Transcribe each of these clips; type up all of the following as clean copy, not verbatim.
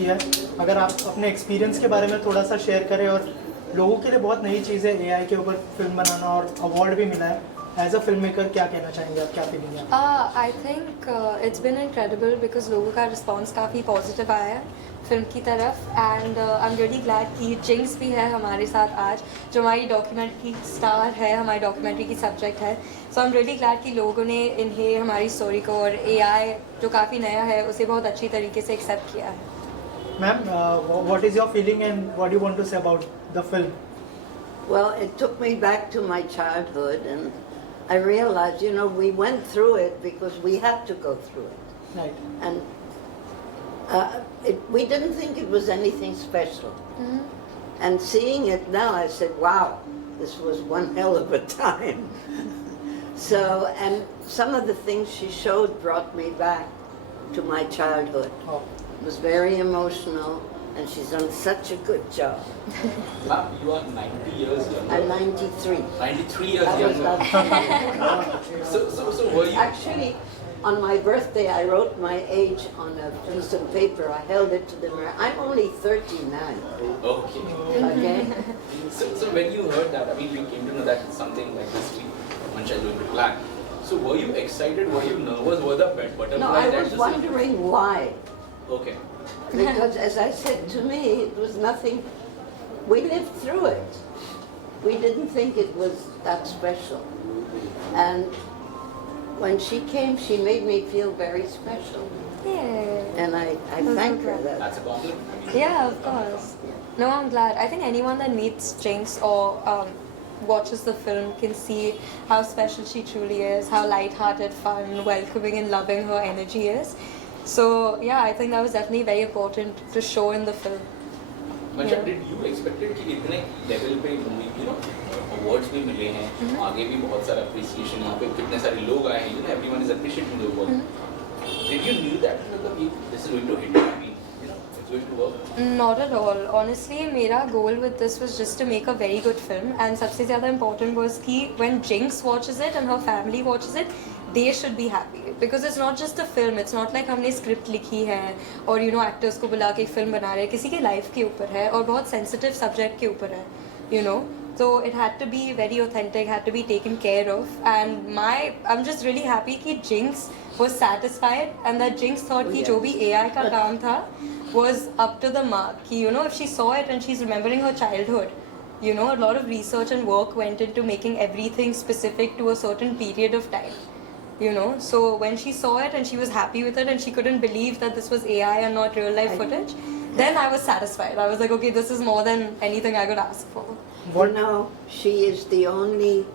की है। अगर आप अपने एक्सपीरियंस के बारे में थोड़ा सा शेयर करें, और लोगों के लिए बहुत नई चीज़ है एआई के ऊपर फिल्म बनाना, और अवार्ड भी मिला है। एज अ फिल्म मेकर क्या कहना चाहेंगे आप, क्या फीलिंग है? I think it's been incredible because लोगों का रिस्पॉन्स काफ़ी पॉजिटिव आया है फिल्म की तरफ, and I am really glad कि जिंक्स भी है हमारे साथ आज, जो हमारी डॉक्यूमेंट्री स्टार है, हमारी डॉक्यूमेंट्री की सब्जेक्ट है। So I am really glad कि लोगों ने इन्हें हमारी स्टोरी को और एआई जो काफ़ी नया है उसे बहुत अच्छी तरीके से एक्सेप्ट किया है। Ma'am, what is your feeling and what you want to say about the film? Well, it took me back to my childhood, and I realized, you know, we went through it because we had to go through it. Right. And we didn't think it was anything special. And seeing it now, I said, wow, this was one hell of a time. So, and some of the things she showed brought me back to my childhood. Oh. It was very emotional, and she's done such a good job. Ma'am, you are 90 years younger. I'm 93. 93 years That was younger. last So were you? Actually, on my birthday, I wrote my age on a piece of paper. I held it to the mirror. I'm only 39. Okay. Okay? So when you heard that, I mean, we came to know that something like this one child will be black. So were you excited? Were you nervous? Were the butterflies? No, I at was the same- wondering why. Okay. Because, as I said, to me, it was nothing. We lived through it. We didn't think it was that special. And when she came, she made me feel very special. Yeah. And I thank her that. That's a compliment. I mean, Yeah, of course. No, I'm glad. I think anyone that meets Jinx or watches the film can see how special she truly is, how light-hearted, fun, welcoming and loving her energy is. So yeah, I think that was definitely very important to show in the film. Mancha, Yeah. did you expected कि इतने level पे movie, you know, awards भी मिले हैं, आगे भी बहुत सारा appreciation, यहाँ पे कितने सारे लोग आए हैं, you know, everyone is appreciating the work. Did you knew that this is going to hit? I mean, you know, it's going to work. Not at all. Honestly, मेरा goal with this was just to make a very good film, and सबसे ज़्यादा important was कि when Jinx watches it and her family watches it, they should be happy, because it's not just a film. It's not like हमने script लिखी है और you know actors को बुला के film बना रहे हैं, किसी के life के ऊपर है और बहुत sensitive subject के ऊपर है, you know. So it had to be very authentic, had to be taken care of, and I'm just really happy कि Jinx was satisfied, and that Jinx thought कि जो भी AI का काम था was up to the mark. कि, you know, if she saw it and she's remembering her childhood, you know, a lot of research and work went into making everything specific to a certain period of time, you know. So when she saw it and she was happy with it and she couldn't believe that this was AI and not real life footage, then I was satisfied. I was like, okay, this is more than anything I could ask for. You know, she is the only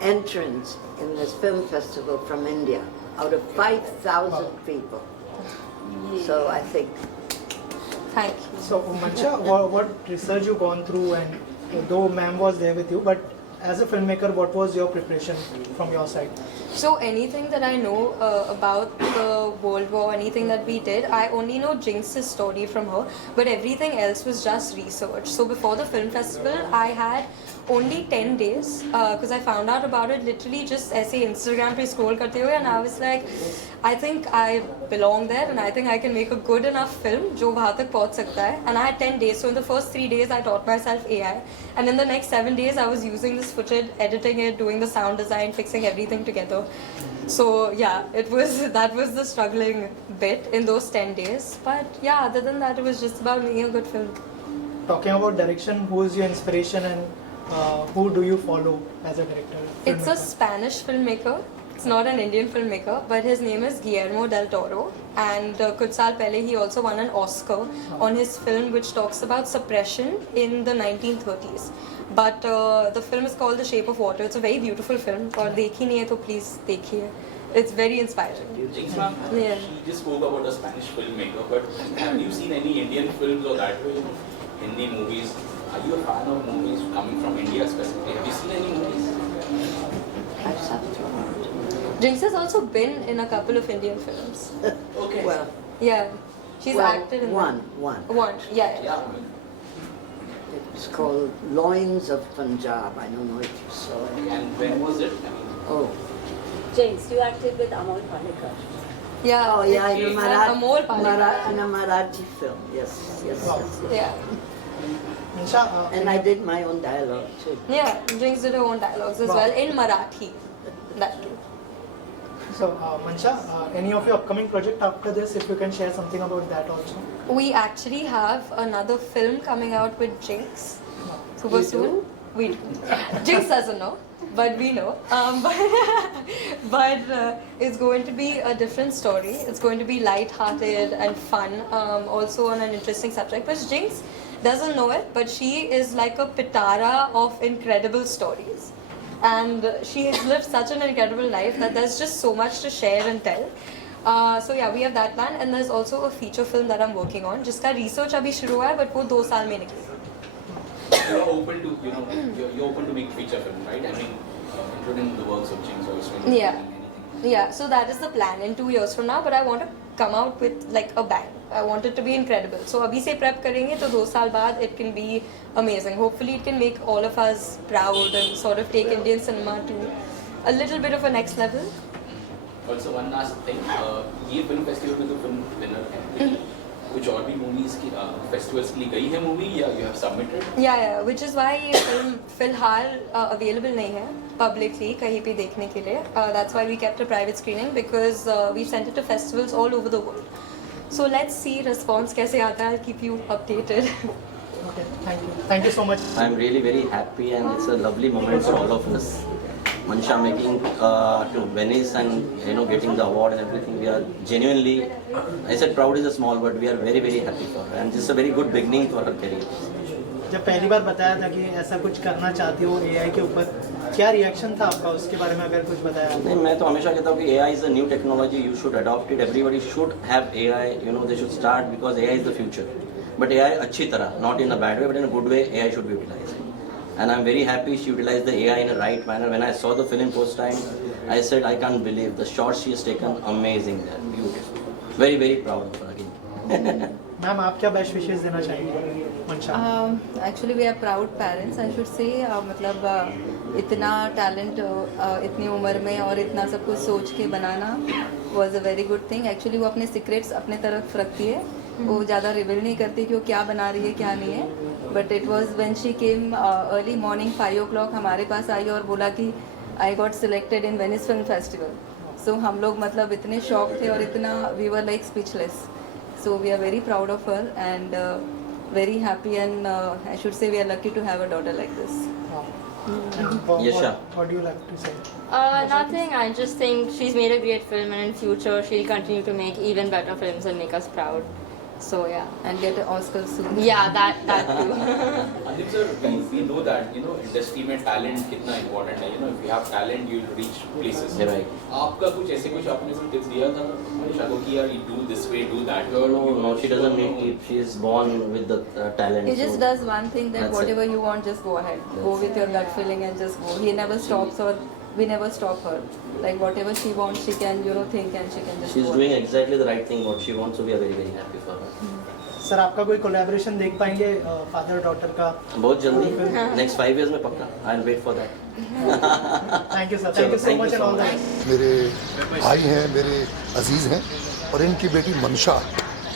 entrant in this film festival from India out of 5,000 people. So I think Thank you. So Mancha, what research you gone through, and though ma'am was there with you, but as a filmmaker, what was your preparation from your side? So anything that I know about the World War, anything that we did, I only know Jinx's story from her, but everything else was just research. So before the film festival, I had only 10 days because I found out about it literally just ऐसे Instagram पे scroll करते हुए, and I was like, I think I belong there and I think I can make a good enough film जो वहाँ तक पहुँच सकता है. And I had 10 days, so in the first 3 days I taught myself AI, and in the next 7 days I was using this footage, editing it, doing the sound design, fixing everything together. So yeah, that was the struggling bit in those 10 days. But yeah, other than that, it was just about making a good film. Talking about direction, who is your inspiration, and who do you follow as a director? It's a filmmaker? Spanish filmmaker. It's not an Indian filmmaker, but his name is Guillermo del Toro. And kuch saal pehle he also won an Oscar on his film which talks about suppression in the 1930s. But the film is called The Shape of Water. It's a very beautiful film. और देखी नहीं है तो please देखिए. It's very inspiring. Jinx ma'am, Yeah. she just spoke about a Spanish filmmaker, but have you seen any Indian films or that way? Hindi movies? Are you a fan of movies coming from India specifically? Have you seen any movies? I've sat through Jinx has also been in a couple of Indian films. it. Okay. Well, Yeah. She's well, acted in one. One. Yeah. Yeah. I mean, It's called Loins of Punjab. I don't know if you saw it. and when was it? I mean, Oh, James, you acted with Amal Palekar. Yeah. Oh yeah, in a, and Amol Palekar. in a Marathi film. Yes, yes, Wow. yes. Yeah. Mansha, And I did my own dialogue too. Yeah, Jinx did her own dialogues as Wow. well in Marathi. That too. so Mansha, any of your upcoming project after this, if you can share something about that also. We actually have another film coming out with Jinx super soon. We do. Jinx doesn't know, but we know. But it's going to be a different story. It's going to be light-hearted and fun, also on an interesting subject. But Jinx doesn't know it, but she is like a pitara of incredible stories. And she has lived such an incredible life that there's just so much to share and tell. So yeah, we have that plan, and there's also a feature film that I'm working on. जिसका research अभी शुरू है, but वो 2 साल में निकलेगा. You're open to, you know, you're open to make feature film, right? I mean, including the works of Jinx also. Yeah. Anything. Yeah, so that is the plan in 2 years from now, but I want to come out with like a bang. I want it to be incredible. So अभी से prep करेंगे तो 2 साल बाद it can be amazing. Hopefully it can make all of us proud and sort of take Indian cinema to a little bit of a next level. Also one last thing, ये film festival में तो film winner है. कुछ और भी movies की festivals के लिए गई है movie या you have submitted? Yeah, which is why ये film फिलहाल available नहीं है publicly कहीं भी देखने के लिए. That's why we kept a private screening because we sent it to festivals all over the world. So let's see response कैसे आता है. I'll keep you updated. Okay, thank you so much. I'm really very happy and it's a lovely moment for all of us. Mansha making to Venice and getting the award and everything. We are genuinely, I said proud is a small word, we are very very happy for her and this is a very good beginning for her career. जब पहली बार बताया था कि ऐसा कुछ करना चाहती हो AI के ऊपर, क्या रिएक्शन था आपका उसके बारे में अगर कुछ बताया? नहीं, मैं तो हमेशा कहता हूँ कि AI is a new technology, you should adopt it, everybody should have AI, they should start because AI is the future. But AI अच्छी तरह, not in a bad way, but in a good way, AI should be utilized. And I'm very happy she utilized the AI in a right manner. When I saw the film first time, I said I can't believe the shots she has taken, amazing, they're beautiful. Very very proud of her again. Ma'am आप क्या best wishes देना चाहेंगे Mansha? Actually we are proud parents I should say मतलब इतना talent इतनी उम्र में और इतना सब कुछ सोच के बनाना was a very good thing. Actually वो अपने सीक्रेट्स अपने तरफ रखती है, वो ज़्यादा रिवील नहीं करती कि वो क्या बना रही है क्या नहीं है. But it was when she came early morning 5 o'clock हमारे पास आई और बोला कि I got selected in Venice film festival. So हम लोग मतलब इतने शॉक थे और इतना we were like speechless. So we are very proud of her and very happy and I should say we are lucky to have a daughter like this. Yasha. What do you like to say? Nothing. I just think she's made a great film, and in future she'll continue to make even better films and make us proud. So yeah. And get an Oscar soon. Yeah, that too. Anil sir, we know that industry में talent कितना important है. If you have talent, you'll reach places. You're right. आपका कुछ ऐसे कुछ आपने कुछ tips दिया था मनीषा को कि यार you do this way, do that way. No, she doesn't need tips. She is born with the talent. He just so does one thing that that's whatever it. you want, just go ahead. Go That's with your gut feeling and just go. He never stops or we never stop her. Like whatever she wants, she can think and she can just She's go doing ahead. exactly the right thing what she wants, so we are very very happy for her. Sir आपका कोई collaboration देख पाएंगे father daughter का? बहुत जल्दी, next 5 years में पक्का. I'll wait for that. Thank you sir, thank you so Thank you much and so all the much. Best. मेरे भाई हैं, मेरे अजीज़ हैं और इनकी बेटी मनशा,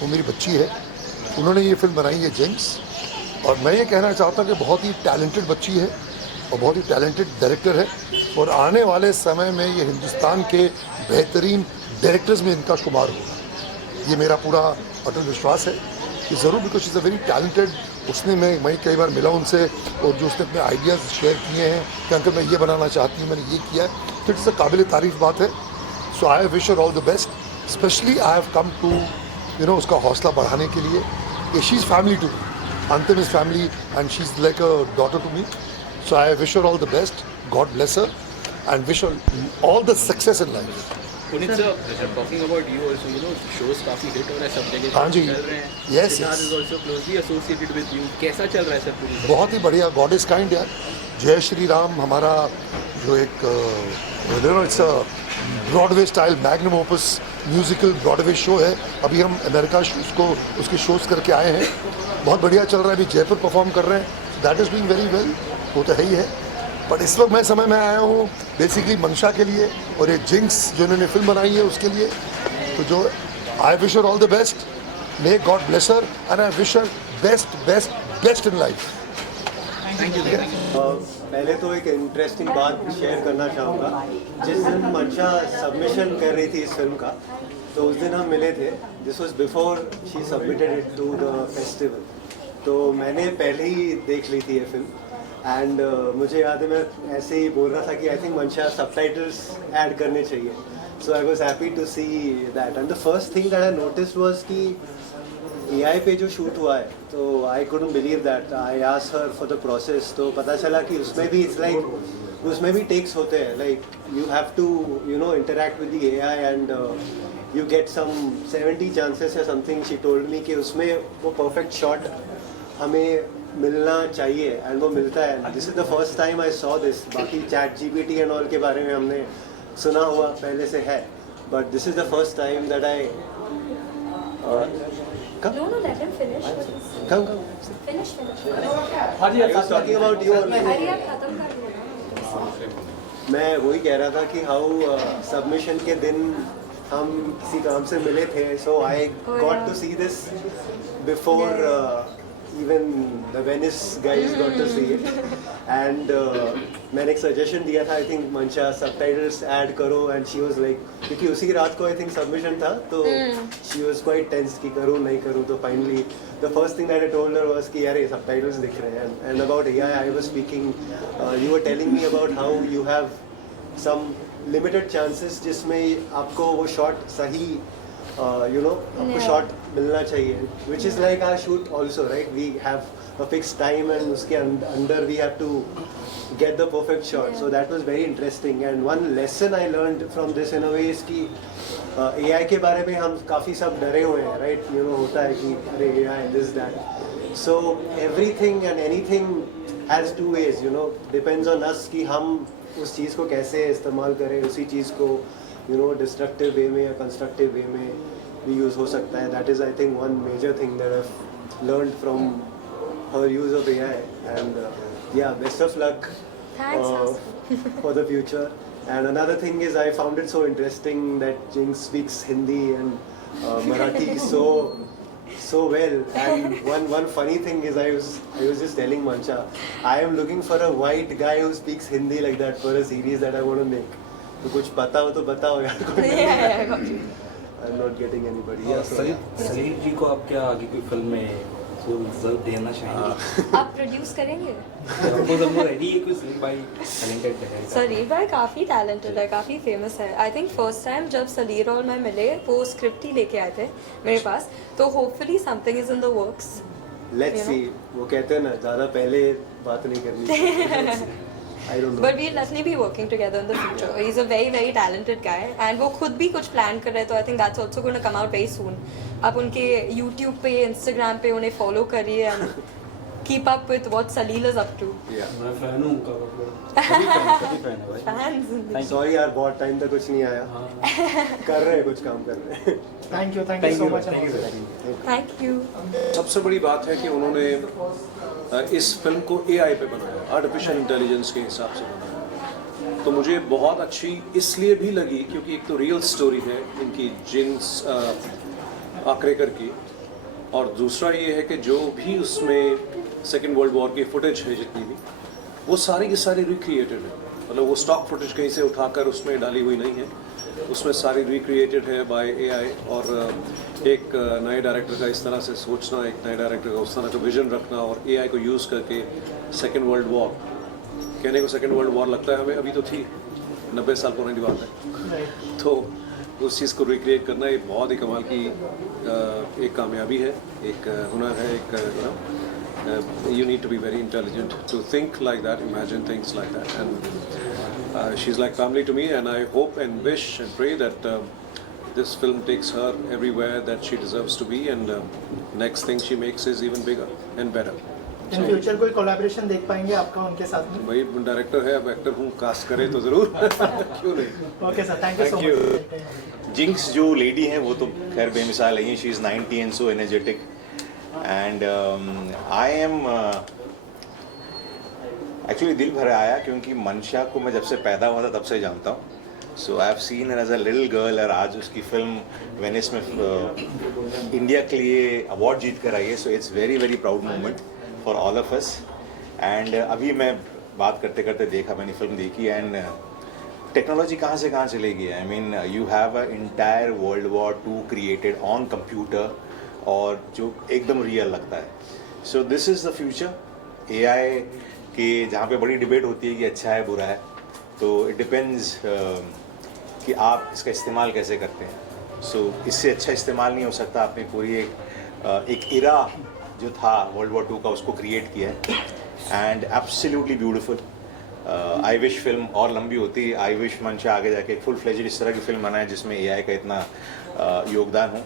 वो मेरी बच्ची है. उन्होंने ये फिल्म बनाई है जिंक्स और मैं ये कहना चाहता हूँ कि बहुत ही टैलेंटेड बच्ची है और बहुत ही टैलेंटेड डायरेक्टर है और आने वाले समय में ये हिंदुस्तान के बेहतरीन डायरेक्टर्स में इनका शुमार होगा. ये मेरा पूरा अटल विश्वास है कि ज़रूर, because is a very talented. उसने मैं कई बार मिला उनसे और जो उसने अपने आइडियाज़ शेयर किए हैं कि अंकल मैं ये बनाना चाहती हूँ, मैंने ये किया है, तो इट्स अ काबिल तारीफ़ बात है. So I wish her all the best. Specially I have come to उसका हौसला बढ़ाने के लिए. She is family to me. Antim is family and she is like a daughter to me. So I wish her all the best. God bless her and wish her all the success in life. Puneet sir, talking about you also, shows काफी hit हो रहा है सब जगह. हाँ जी. चल रहे हैं. Yes, Siddharth yes. is also closely associated with you. कैसा चल रहा है सब कुछ? बहुत ही बढ़िया. गॉड इज़ काइंड यार. जय श्री राम हमारा जो एक it's a Broadway style magnum opus musical Broadway show है. अभी हम अमेरिका उसके शोज करके आए हैं. बहुत बढ़िया चल रहा है. अभी जयपुर परफॉर्म कर रहे हैं. That is doing very well. वो तो है ही है. बट इस वक्त मैं समय में आया हूँ बेसिकली मंशा के लिए और ये जिंक्स जो इन्होंने फिल्म बनाई है उसके लिए. तो जो आई wish her all the best, may God bless her and I wish her best best best in life. पहले तो एक इंटरेस्टिंग बात शेयर करना चाहूँगा। जिस दिन मंशा सबमिशन कर रही थी इस फिल्म का, तो उस दिन हम मिले थे। This was before she submitted it to the festival. तो मैंने पहले ही देख ली थी ये फिल्म एंड मुझे याद है मैं ऐसे ही बोल रहा था कि I think Mansha subtitles add करने चाहिए। So I was happy to see that and the first thing that I notice was कि AI पे जो शूट हुआ है, तो I couldn't believe that. I asked her for the process, तो पता चला कि उसमें भी इट्स लाइक उसमें भी टेक्स होते हैं। Like you have to interact with the AI and you get some 70 chances या समथिंग। शी टोल्ड मी कि उसमें वो परफेक्ट शॉट हमें मिलना चाहिए एंड वो मिलता है। This is the first time I saw this. बाकी ChatGPT एंड ऑल के बारे में हमने सुना हुआ पहले से है, but this is the first time that I No, let him finish. Come. Finish. I was talking about you only. अरे आप खत्म कर दो ना। मैं वही कह रहा था कि हाउ सबमिशन के दिन हम किसी काम से मिले थे, so I got to see this before even the Venice guys got to see it and मैंने एक सजेशन दिया था, I think Mansha subtitles add करो एंड शी वाज लाइक, क्योंकि उसी रात को आई थिंक सबमिशन था, तो शी वाज क्वाइट टेंस कि करूँ नहीं करूँ। तो finally the first thing that I told her was कि यार ये सबटाइटल्स दिख रहे हैं। And about AI I was speaking, you were telling me about how you have some limited chances जिसमें आपको वो शॉट सही आपको शॉट मिलना चाहिए, which is like our shoot also, right? We have a fix time and उसके अंदर we have to get the perfect shot. So that was very interesting, and one lesson I learned from this in a way is कि AI के बारे में हम काफ़ी सब डरे हुए हैं, right? होता है कि अरे AI this that. So everything and anything has two ways, depends on us कि हम उस चीज़ को कैसे इस्तेमाल करें। उसी चीज़ को डिस्ट्रक्टिव वे में या कंस्ट्रक्टिव वे में भी यूज़ हो सकता है। That is I think one major thing that I've learned from her use of AI, and yeah, best of luck for the future. And another thing is I found it so interesting that Jinx speaks Hindi and Marathi so well. And one funny thing is I was just telling Mancha, I am looking for a white guy who speaks Hindi like that for a series that I want to make. तो कुछ पता हो तो बताओ यार। I'm not getting anybody. Yeah, so Salim जी को आप क्या आगे कोई फिल्म में जरूर देना चाहेंगे? आप प्रोड्यूस करेंगे? रेडी है कोई सलीम भाई टैलेंटेड है? सलीम भाई काफ़ी टैलेंटेड है, काफ़ी फेमस है। आई थिंक फर्स्ट टाइम जब सलीर और मैं मिले वो स्क्रिप्ट ही लेके आए थे मेरे पास, तो hopefully something is in the works. Let's see. वो कहते हैं ना ज़्यादा पहले बात नहीं करनी। I don't know. But we'll definitely be working together in the future. He's a very very talented guy, and वो खुद भी कुछ प्लान कर रहे हैं, तो I think that's also going to come out very soon. आप उनके YouTube पे, Instagram पे उन्हें फॉलो करिए and keep up with what Salil is up to. Yeah. मैं फैन हूं उनका, सभी फैन है भाई। Fans. Sorry यार, बहुत टाइम तक कुछ नहीं आया। कर रहे हैं, कुछ काम कर रहे हैं। Thank you so much. Thank you. सबसे बड़ी बात है कि उन्होंने इस फिल्म को AI पे बनाया, आर्टिफिशियल इंटेलिजेंस के हिसाब से बनाया। तो मुझे बहुत अच्छी इसलिए भी लगी क्योंकि एक तो रियल स्टोरी है इनकी जिन्स आकरेकर की, और दूसरा ये है कि जो भी उसमें सेकेंड वर्ल्ड वॉर की फुटेज है जितनी भी, वो सारी की सारी रिक्रिएटेड है। मतलब वो स्टॉक फुटेज कहीं से उठाकर उसमें डाली हुई नहीं है, उसमें सारी रिक्रिएटेड है बाय AI। और एक नए डायरेक्टर का इस तरह से सोचना, एक नए डायरेक्टर का उस तरह का विजन रखना और AI को यूज़ करके सेकेंड वर्ल्ड वॉर, कहने को सेकेंड वर्ल्ड वॉर लगता है हमें, अभी तो थी, 90 साल पुरानी बात है, तो उस चीज़ को रिक्रिएट करना ये बहुत ही कमाल की एक कामयाबी है, एक हुनर है, एक you need to be very intelligent to think like that, imagine things like that, and she's like family to me, and I hope and wish and pray that this film takes her everywhere that she deserves to be, and next thing she makes is even bigger and better. In future कोई collaboration देख पाएंगे आपका उनके साथ में? भाई director है, अब एक्टर हूँ, कास्ट करे तो ज़रूर। क्यों नहीं। Okay sir, thank you so much. Jinx जो लेडी हैं वो तो खैर बेमिसाल है, she is 90 and so energetic, and I am actually दिल भर आया क्योंकि मंशा को मैं जब से पैदा हुआ था तब से जानता हूँ, so I have seen as a little girl, और आज उसकी फिल्म वेनिस में इंडिया के लिए अवार्ड जीत कर आई है. So it's very very proud moment for all of us. And अभी मैं बात करते करते देखा, मैंने फिल्म देखी, एंड टेक्नोलॉजी कहाँ से कहाँ चली गई है. I mean you have a entire world war 2 created on computer, और जो एकदम रियल लगता है. So this is the future. AI के जहाँ पे बड़ी डिबेट होती है कि अच्छा है बुरा है, तो इट डिपेंड्स कि आप इसका इस्तेमाल कैसे करते हैं. सो इससे अच्छा इस्तेमाल नहीं हो सकता. आपने पूरी एक इरा जो था वर्ल्ड वॉर 2 का, उसको क्रिएट किया है, and absolutely beautiful. I wish film और लंबी होती. आई विश मंशा आगे जाके एक फुल फ्लेजेड इस तरह की फिल्म बनाए जिसमें AI का इतना योगदान हो.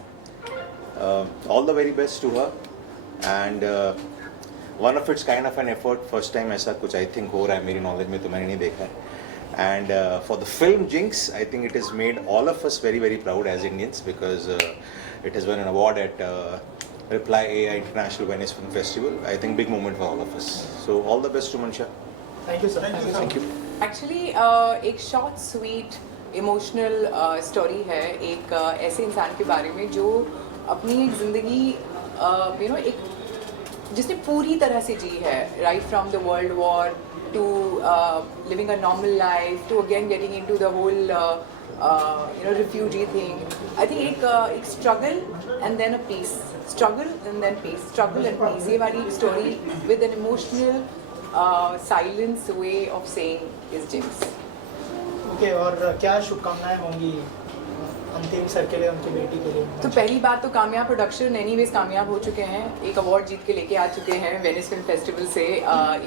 All the very best to her, and one of its kind of an effort. First time ऐसा कुछ आई थिंक हो रहा है, मेरी नॉलेज में तो मैंने नहीं देखा है. And for the film Jinx, I think it has made all of us very very proud as Indians, because it has won an award at Reply AI International Venice Film Festival. I think big moment for all of us. So all the best to Mansha. Thank you sir. Thank you. Actually एक short sweet emotional story है एक ऐसे इंसान के बारे में जो अपनी एक ज़िंदगी you know एक जिसने पूरी तरह से जी है, right from the World War to living a normal life, to again getting into the whole you know refugee thing. I think एक struggle and then a peace, struggle and then peace, struggle and peace. ये वाली story with an emotional silence way of saying is Jinx. Okay, और क्या शुभकामनाएं होंगी अंतिम sir के लिए, उनकी बेटी के लिए? तो पहली बात तो कामयाब प्रोडक्शन एनीवेज कामयाब हो चुके हैं, एक अवार्ड जीत के लेके आ चुके हैं वेनिस फिल्म फेस्टिवल से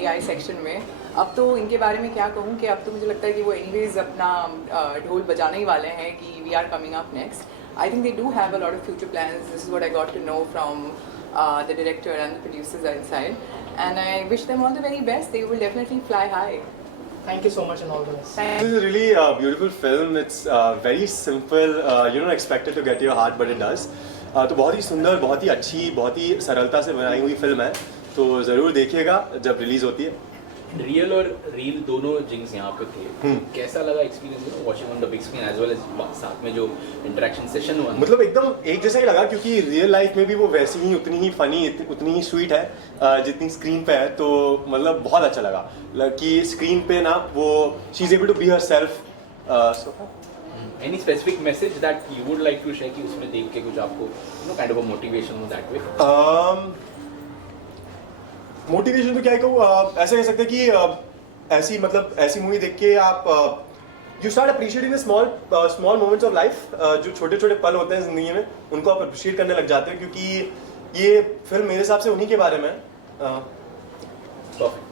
AI सेक्शन में. अब तो इनके बारे में क्या कहूँ कि अब तो मुझे लगता है कि वो एनीवेज अपना ढोल बजाने ही वाले हैं कि we are coming up next. I think they do have a lot of future plans. This is what I got to know from the director and the producers inside, and I wish them all the very best. They will definitely fly high. Thank you so much and all the best. This is a really beautiful film. It's very simple. You don't expect it to get your heart, but it does. तो बहुत ही सुंदर, बहुत ही अच्छी, बहुत ही सरलता से बनाई हुई फिल्म है. तो ज़रूर देखिएगा जब रिलीज़ होती है. रियल और रील दोनों जिंक्स यहाँ पे थे. कैसा लगा experience watching on the big screen as well as साथ में जो इंटरेक्शन सेशन हुआ? मतलब एकदम एक जैसा ही लगा, क्योंकि रियल लाइफ में भी वो वैसी ही उतनी ही फनी, उतनी ही स्वीट है जितनी स्क्रीन पे है. तो मतलब बहुत अच्छा लगा कि स्क्रीन पे ना वो she is able to be herself. Any specific message that you would like to share कि उसमें देख के कुछ आपको you know kind of a motivation हो दैट वे? मोटिवेशन तो क्या कहूँ, ऐसे कह सकते हैं कि ऐसी मूवी देख के आप you start appreciating the small moments of life. जो छोटे छोटे पल होते हैं जिंदगी में, उनको आप अप्रिशिएट करने लग जाते हैं, क्योंकि ये फिल्म मेरे हिसाब से उन्हीं के बारे में है. परफेक्ट.